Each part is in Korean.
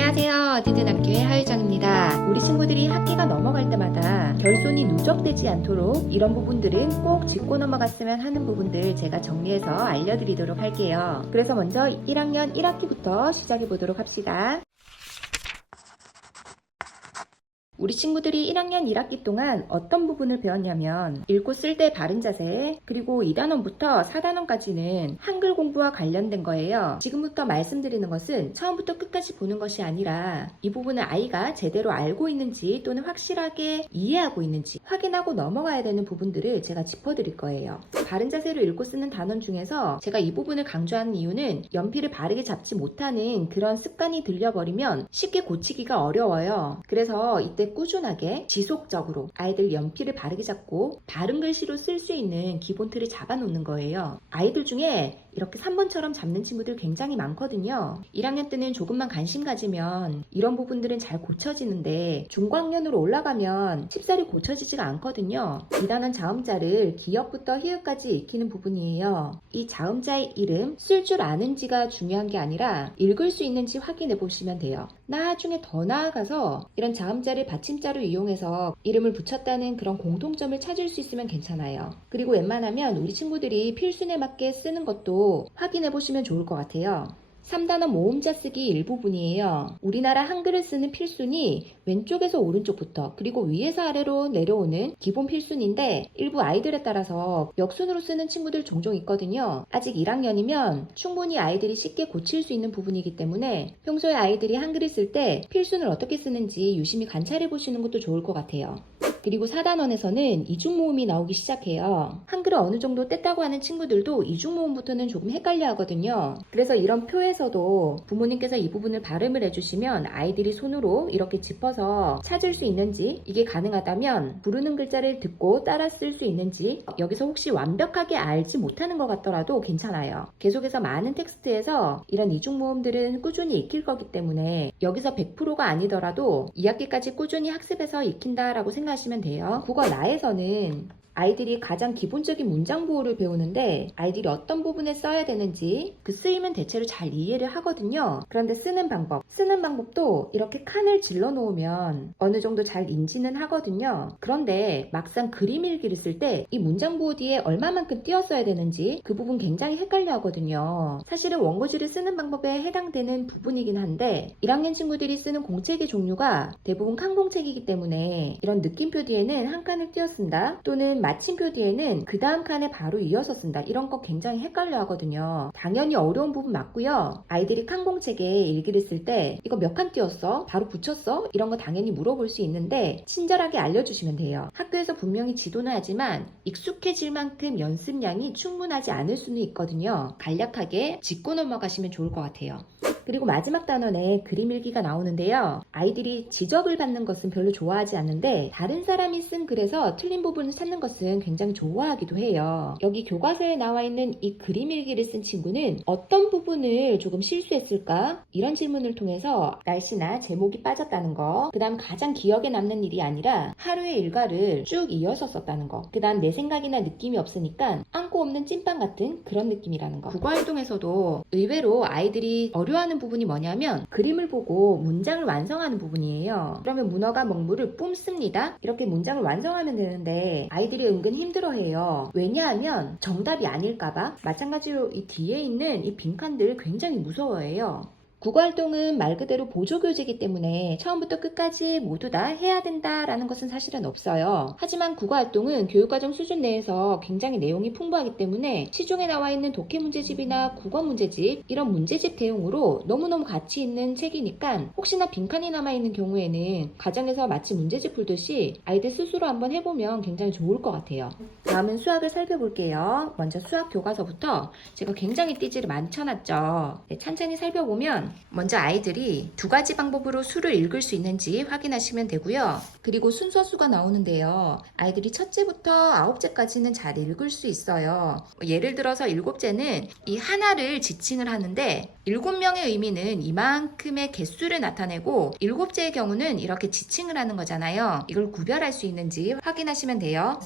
안녕하세요. 어디든학교의 하유정입니다. 우리 친구들이 학기가 넘어갈 때마다 결손이 누적되지 않도록 이런 부분들은 꼭 짚고 넘어갔으면 하는 부분들 제가 정리해서 알려드리도록 할게요. 그래서 먼저 1학년 1학기부터 시작해 보도록 합시다. 우리 친구들이 1학년 1학기 동안 어떤 부분을 배웠냐면 읽고 쓸 때 바른 자세, 그리고 2단원부터 4단원까지는 한글 공부와 관련된 거예요. 지금부터 말씀드리는 것은 처음부터 끝까지 보는 것이 아니라 이 부분을 아이가 제대로 알고 있는지 또는 확실하게 이해하고 있는지 확인하고 넘어가야 되는 부분들을 제가 짚어드릴 거예요. 바른 자세로 읽고 쓰는 단원 중에서 제가 이 부분을 강조하는 이유는 연필을 바르게 잡지 못하는 그런 습관이 들려버리면 쉽게 고치기가 어려워요. 그래서 이때 꾸준하게 지속적으로 아이들 연필을 바르게 잡고 바른 글씨로 쓸 수 있는 기본 틀을 잡아 놓는 거예요. 아이들 중에 이렇게 3번처럼 잡는 친구들 굉장히 많거든요. 1학년 때는 조금만 관심 가지면 이런 부분들은 잘 고쳐지는데 중고학년으로 올라가면 쉽사리 고쳐지지가 않거든요. 2단원 자음자를 기역부터 희읍까지 익히는 부분이에요. 이 자음자의 이름 쓸 줄 아는지가 중요한 게 아니라 읽을 수 있는지 확인해 보시면 돼요. 나중에 더 나아가서 이런 자음자를 받침자로 이용해서 이름을 붙였다는 그런 공통점을 찾을 수 있으면 괜찮아요. 그리고 웬만하면 우리 친구들이 필순에 맞게 쓰는 것도 확인해 보시면 좋을 것 같아요. 3단원 모음자 쓰기 일부분이에요. 우리나라 한글을 쓰는 필순이 왼쪽에서 오른쪽부터 그리고 위에서 아래로 내려오는 기본 필순인데 일부 아이들에 따라서 역순으로 쓰는 친구들 종종 있거든요. 아직 1학년이면 충분히 아이들이 쉽게 고칠 수 있는 부분이기 때문에 평소에 아이들이 한글을 쓸 때 필순을 어떻게 쓰는지 유심히 관찰해 보시는 것도 좋을 것 같아요. 그리고 4단원에서는 이중모음이 나오기 시작해요. 한글을 어느 정도 뗐다고 하는 친구들도 이중모음부터는 조금 헷갈려 하거든요. 그래서 이런 표에서도 부모님께서 이 부분을 발음을 해주시면 아이들이 손으로 이렇게 짚어서 찾을 수 있는지, 이게 가능하다면 부르는 글자를 듣고 따라 쓸 수 있는지, 여기서 혹시 완벽하게 알지 못하는 것 같더라도 괜찮아요. 계속해서 많은 텍스트에서 이런 이중모음들은 꾸준히 익힐 거기 때문에 여기서 100%가 아니더라도 2학기까지 꾸준히 학습해서 익힌다라고 생각하시면 돼요. 국어 나에서는 아이들이 가장 기본적인 문장 보호를 배우는데 아이들이 어떤 부분에 써야 되는지 그 쓰임은 대체로 잘 이해를 하거든요. 그런데 쓰는 방법도 이렇게 칸을 질러 놓으면 어느 정도 잘 인지는 하거든요. 그런데 막상 그림 일기를 쓸 때 이 문장 보호 뒤에 얼마만큼 띄었어야 되는지 그 부분 굉장히 헷갈려 하거든요. 사실은 원고지를 쓰는 방법에 해당되는 부분이긴 한데 1학년 친구들이 쓰는 공책의 종류가 대부분 칸 공책이기 때문에 이런 느낌표 뒤에는 한 칸을 띄었습니다. 또는 마침표 뒤에는 그 다음 칸에 바로 이어서 쓴다. 이런 거 굉장히 헷갈려 하거든요. 당연히 어려운 부분 맞고요. 아이들이 칸공책에 일기를 쓸 때 이거 몇 칸 띄었어? 바로 붙였어? 이런 거 당연히 물어볼 수 있는데 친절하게 알려주시면 돼요. 학교에서 분명히 지도는 하지만 익숙해질 만큼 연습량이 충분하지 않을 수는 있거든요. 간략하게 짚고 넘어가시면 좋을 것 같아요. 그리고 마지막 단원에 그림 일기가 나오는데요. 아이들이 지적을 받는 것은 별로 좋아하지 않는데 다른 사람이 쓴 글에서 틀린 부분을 찾는 것은 굉장히 좋아하기도 해요. 여기 교과서에 나와 있는 이 그림 일기를 쓴 친구는 어떤 부분을 조금 실수했을까? 이런 질문을 통해서 날씨나 제목이 빠졌다는 거, 그 다음 가장 기억에 남는 일이 아니라 하루의 일과를 쭉 이어서 썼다는 거, 그 다음 내 생각이나 느낌이 없으니까 안고 없는 찐빵 같은 그런 느낌이라는 거. 국어활동에서도 의외로 아이들이 어려워하는 부분이 뭐냐면 그림을 보고 문장을 완성하는 부분이에요. 그러면 문어가 먹물을 뿜습니다. 이렇게 문장을 완성하면 되는데 아이들이 은근 힘들어해요. 왜냐하면 정답이 아닐까봐. 마찬가지로 이 뒤에 있는 이 빈칸들 굉장히 무서워해요. 국어활동은 말 그대로 보조교재이기 때문에 처음부터 끝까지 모두 다 해야 된다라는 것은 사실은 없어요. 하지만 국어활동은 교육과정 수준 내에서 굉장히 내용이 풍부하기 때문에 시중에 나와 있는 독해 문제집이나 국어 문제집, 이런 문제집 대용으로 너무너무 가치 있는 책이니까 혹시나 빈칸이 남아있는 경우에는 가정에서 마치 문제집 풀듯이 아이들 스스로 한번 해보면 굉장히 좋을 것 같아요. 다음은 수학을 살펴볼게요. 먼저 수학 교과서부터 제가 굉장히 띠지를 많이 쳐놨죠. 천천히 살펴보면 먼저 아이들이 두 가지 방법으로 수를 읽을 수 있는지 확인하시면 되고요. 그리고 순서수가 나오는데요. 아이들이 첫째부터 아홉째까지는 잘 읽을 수 있어요. 예를 들어서 일곱째는 이 하나를 지칭을 하는데 7명의 의미는 이만큼의 개수를 나타내고 7제의 경우는 이렇게 지칭을 하는 거잖아요. 이걸 구별할 수 있는지 확인하시면 돼요.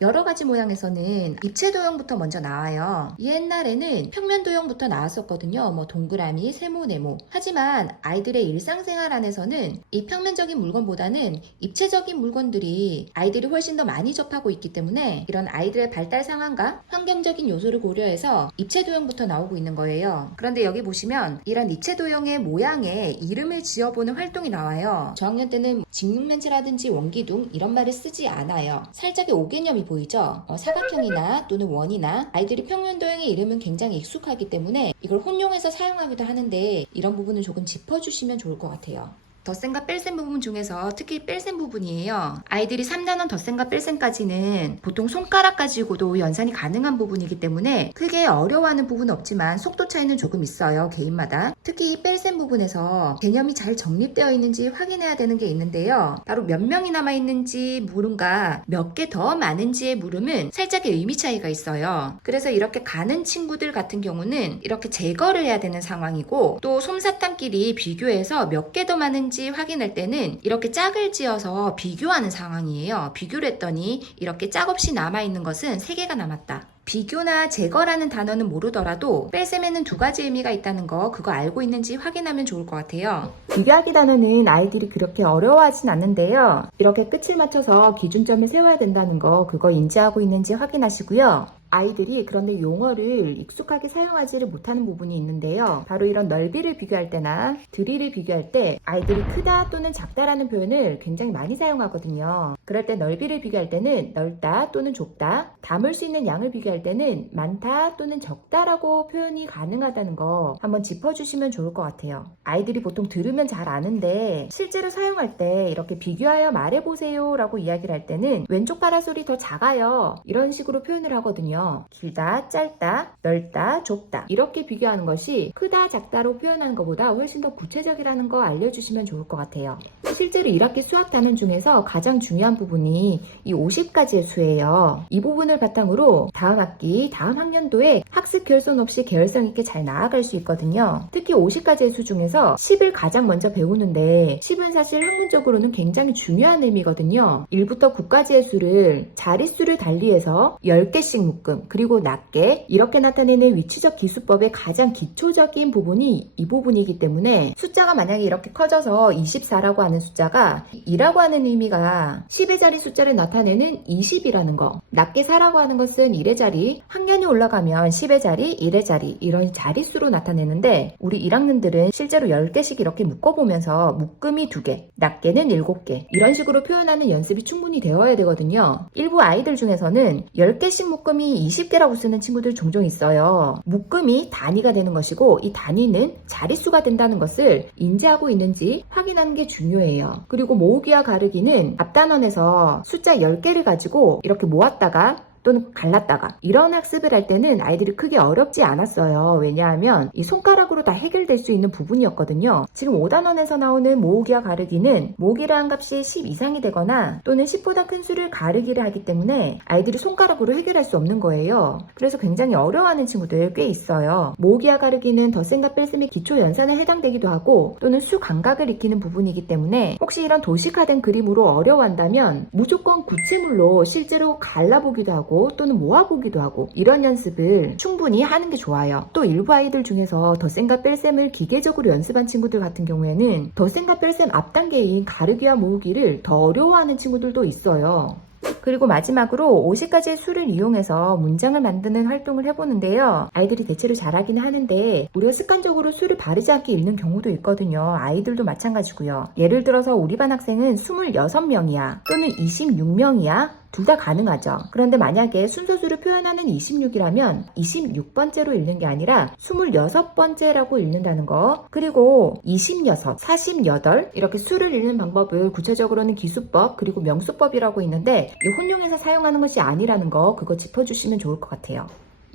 여러 가지 모양에서는 입체 도형부터 먼저 나와요. 옛날에는 평면 도형부터 나왔었거든요. 뭐 동그라미, 세모, 네모. 하지만 아이들의 일상생활 안에서는 이 평면적인 물건보다는 입체적인 물건들이 아이들이 훨씬 더 많이 접하고 있기 때문에 이런 아이들의 발달 상황과 환경적인 요소를 고려해서 입체 도형부터 나오고 있는 거예요. 그런데 여기 보시면 이런 입체 도형의 모양에 이름을 지어보는 활동이 나와요. 저학년 때는 직육면체라든지 원기둥 이런 말을 쓰지 않아요. 살짝의 오개념이 보이죠? 사각형이나 또는 원이나 아이들이 평면 도형의 이름은 굉장히 익숙하기 때문에 이걸 혼용해서 사용하기도 하는데 이런 부분은 조금 짚어주시면 좋을 것 같아요. 덧셈과 뺄셈 부분 중에서 특히 뺄셈 부분이에요. 아이들이 3단원 덧셈과 뺄셈까지는 보통 손가락 가지고도 연산이 가능한 부분이기 때문에 크게 어려워하는 부분은 없지만 속도 차이는 조금 있어요. 개인마다. 특히 이 뺄셈 부분에서 개념이 잘 정립되어 있는지 확인해야 되는 게 있는데요. 바로 몇 명이 남아있는지 물음과 몇 개 더 많은지의 물음은 살짝의 의미 차이가 있어요. 그래서 이렇게 가는 친구들 같은 경우는 이렇게 제거를 해야 되는 상황이고 또 솜사탕끼리 비교해서 몇 개 더 많은지 확인할 때는 이렇게 짝을 지어서 비교하는 상황이에요. 비교를 했더니 이렇게 짝 없이 남아있는 것은 3개가 남았다. 비교나 제거라는 단어는 모르더라도 뺄셈에는 2가지 의미가 있다는 거 그거 알고 있는지 확인하면 좋을 것 같아요. 비교하기 단어는 아이들이 그렇게 어려워하진 않는데요. 이렇게 끝을 맞춰서 기준점을 세워야 된다는 거 그거 인지하고 있는지 확인하시고요. 아이들이 그런데 용어를 익숙하게 사용하지를 못하는 부분이 있는데요. 바로 이런 넓이를 비교할 때나 길이를 비교할 때 아이들이 크다 또는 작다라는 표현을 굉장히 많이 사용하거든요. 그럴 때 넓이를 비교할 때는 넓다 또는 좁다, 담을 수 있는 양을 비교할 때는 많다 또는 적다라고 표현이 가능하다는 거 한번 짚어주시면 좋을 것 같아요. 아이들이 보통 들으면 잘 아는데 실제로 사용할 때 이렇게 비교하여 말해보세요 라고 이야기를 할 때는 왼쪽 파라솔이 더 작아요 이런 식으로 표현을 하거든요. 길다, 짧다, 넓다, 좁다 이렇게 비교하는 것이 크다, 작다로 표현하는 것보다 훨씬 더 구체적이라는 거 알려주시면 좋을 것 같아요. 실제로 1학기 수학 단원 중에서 가장 중요한 부분이 이 50가지의 수예요. 이 부분을 바탕으로 다음 학기, 다음 학년도에 학습 결손 없이 계열성 있게 잘 나아갈 수 있거든요. 특히 50가지의 수 중에서 10을 가장 먼저 배우는데 10은 사실 학문적으로는 굉장히 중요한 의미거든요. 1부터 9까지의 수를 자릿수를 달리해서 10개씩 묶음 그리고 낱개 이렇게 나타내는 위치적 기수법의 가장 기초적인 부분이 이 부분이기 때문에 숫자가 만약에 이렇게 커져서 24라고 하는 숫자가 2라고 하는 의미가 10의 자리 숫자를 나타내는 20이라는 거 낱개 4라고 하는 것은 1의 자리 학년이 올라가면 10의 자리 1의 자리 이런 자릿수로 나타내는데 우리 1학년들은 실제로 10개씩 이렇게 묶어보면서 묶음이 2개 낱개는 7개 이런 식으로 표현하는 연습이 충분히 되어야 되거든요. 일부 아이들 중에서는 10개씩 묶음이 20개라고 쓰는 친구들 종종 있어요. 묶음이 단위가 되는 것이고 이 단위는 자릿수가 된다는 것을 인지하고 있는지 확인하는 게 중요해요. 그리고 모으기와 가르기는 앞단원에서 숫자 10개를 가지고 이렇게 모았다가 또는 갈랐다가 이런 학습을 할 때는 아이들이 크게 어렵지 않았어요. 왜냐하면 이 손가락으로 다 해결될 수 있는 부분이었거든요. 지금 5단원에서 나오는 모으기와 가르기는 모으기라는 값이 10 이상이 되거나 또는 10보다 큰 수를 가르기를 하기 때문에 아이들이 손가락으로 해결할 수 없는 거예요. 그래서 굉장히 어려워하는 친구들 꽤 있어요. 모으기와 가르기는 덧셈과 뺄셈의 기초 연산에 해당되기도 하고 또는 수 감각을 익히는 부분이기 때문에 혹시 이런 도식화된 그림으로 어려워한다면 무조건 구체물로 실제로 갈라보기도 하고 또는 모아보기도 하고 이런 연습을 충분히 하는 게 좋아요. 또 일부 아이들 중에서 덧셈과 뺄셈을 기계적으로 연습한 친구들 같은 경우에는 덧셈과 뺄셈 앞단계인 가르기와 모으기를 더 어려워하는 친구들도 있어요. 그리고 마지막으로 50가지의 수를 이용해서 문장을 만드는 활동을 해보는데요. 아이들이 대체로 잘하긴 하는데 우리가 습관적으로 수를 바르지 않게 읽는 경우도 있거든요. 아이들도 마찬가지고요. 예를 들어서 우리 반 학생은 26명이야 또는 26명이야 둘 다 가능하죠. 그런데 만약에 순서수를 표현하는 26이라면 26번째로 읽는 게 아니라 26번째라고 읽는다는 거 그리고 26, 48 이렇게 수를 읽는 방법을 구체적으로는 기수법 그리고 명수법이라고 있는데 이 혼용해서 사용하는 것이 아니라는 거 그거 짚어주시면 좋을 것 같아요.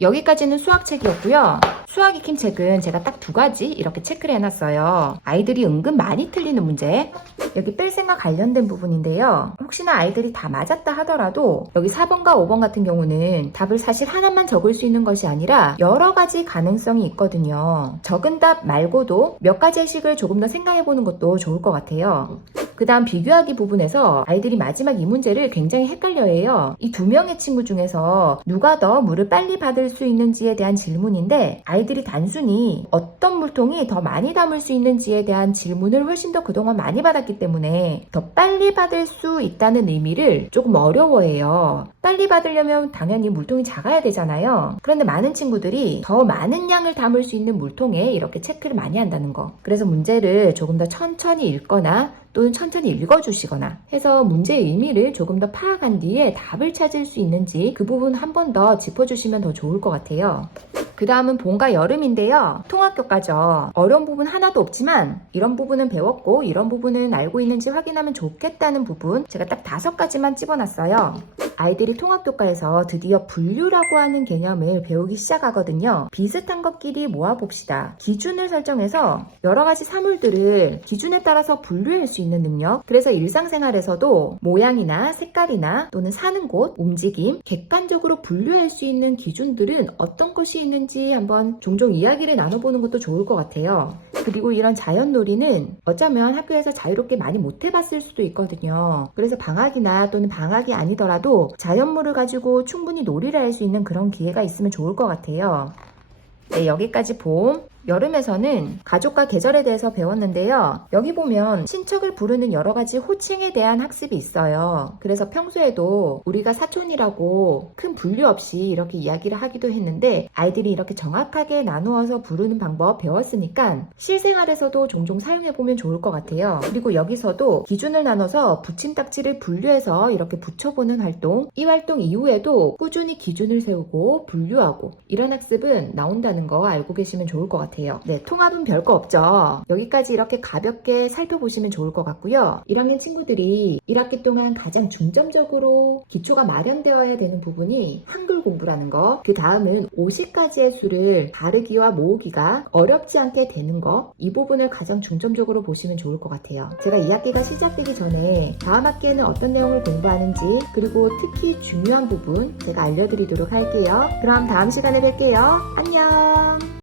여기까지는 수학책이었고요. 수학 익힘 책은 제가 딱 2가지 이렇게 체크를 해놨어요. 아이들이 은근 많이 틀리는 문제. 여기 뺄셈과 관련된 부분인데요. 혹시나 아이들이 다 맞았다 하더라도 여기 4번과 5번 같은 경우는 답을 사실 하나만 적을 수 있는 것이 아니라 여러 가지 가능성이 있거든요. 적은 답 말고도 몇 가지의 식을 조금 더 생각해보는 것도 좋을 것 같아요. 그 다음 비교하기 부분에서 아이들이 마지막 이 문제를 굉장히 헷갈려해요. 이 2명의 친구 중에서 누가 더 물을 빨리 받을 수 있는지에 대한 질문인데 아이들이 단순히 어떤 물통이 더 많이 담을 수 있는지에 대한 질문을 훨씬 더 그동안 많이 받았기 때문에 더 빨리 받을 수 있다는 의미를 조금 어려워해요. 빨리 받으려면 당연히 물통이 작아야 되잖아요. 그런데 많은 친구들이 더 많은 양을 담을 수 있는 물통에 이렇게 체크를 많이 한다는 거. 그래서 문제를 조금 더 천천히 읽거나 또는 천천히 읽어주시거나 해서 문제의 의미를 조금 더 파악한 뒤에 답을 찾을 수 있는지 그 부분 한 번 더 짚어주시면 더 좋을 것 같아요. 그 다음은 봄과 여름인데요. 통합교과죠. 어려운 부분 하나도 없지만 이런 부분은 배웠고 이런 부분은 알고 있는지 확인하면 좋겠다는 부분 제가 딱 5가지만 집어놨어요. 아이들이 통합교과에서 드디어 분류라고 하는 개념을 배우기 시작하거든요. 비슷한 것끼리 모아봅시다. 기준을 설정해서 여러 가지 사물들을 기준에 따라서 분류할 수 있는 능력. 그래서 일상생활에서도 모양이나 색깔이나 또는 사는 곳, 움직임, 객관적으로 분류할 수 있는 기준들은 어떤 것이 있는지 한번 종종 이야기를 나눠보는 것도 좋을 것 같아요. 그리고 이런 자연놀이는 어쩌면 학교에서 자유롭게 많이 못 해봤을 수도 있거든요. 그래서 방학이나 또는 방학이 아니더라도 자연물을 가지고 충분히 놀이를 할 수 있는 그런 기회가 있으면 좋을 것 같아요. 네, 여기까지 봄. 여름에서는 가족과 계절에 대해서 배웠는데요. 여기 보면 친척을 부르는 여러 가지 호칭에 대한 학습이 있어요. 그래서 평소에도 우리가 사촌이라고 큰 분류 없이 이렇게 이야기를 하기도 했는데 아이들이 이렇게 정확하게 나누어서 부르는 방법 배웠으니까 실생활에서도 종종 사용해보면 좋을 것 같아요. 그리고 여기서도 기준을 나눠서 붙임딱지를 분류해서 이렇게 붙여보는 활동, 이 활동 이후에도 꾸준히 기준을 세우고 분류하고 이런 학습은 나온다는 거 알고 계시면 좋을 것 같아요. 네, 통합은 별거 없죠. 여기까지 이렇게 가볍게 살펴보시면 좋을 것 같고요. 1학년 친구들이 1학기 동안 가장 중점적으로 기초가 마련되어야 되는 부분이 한글 공부라는 거. 그 다음은 50가지의 수를 바르기와 모으기가 어렵지 않게 되는 거. 이 부분을 가장 중점적으로 보시면 좋을 것 같아요. 제가 2학기가 시작되기 전에 다음 학기에는 어떤 내용을 공부하는지 그리고 특히 중요한 부분 제가 알려드리도록 할게요. 그럼 다음 시간에 뵐게요. 안녕.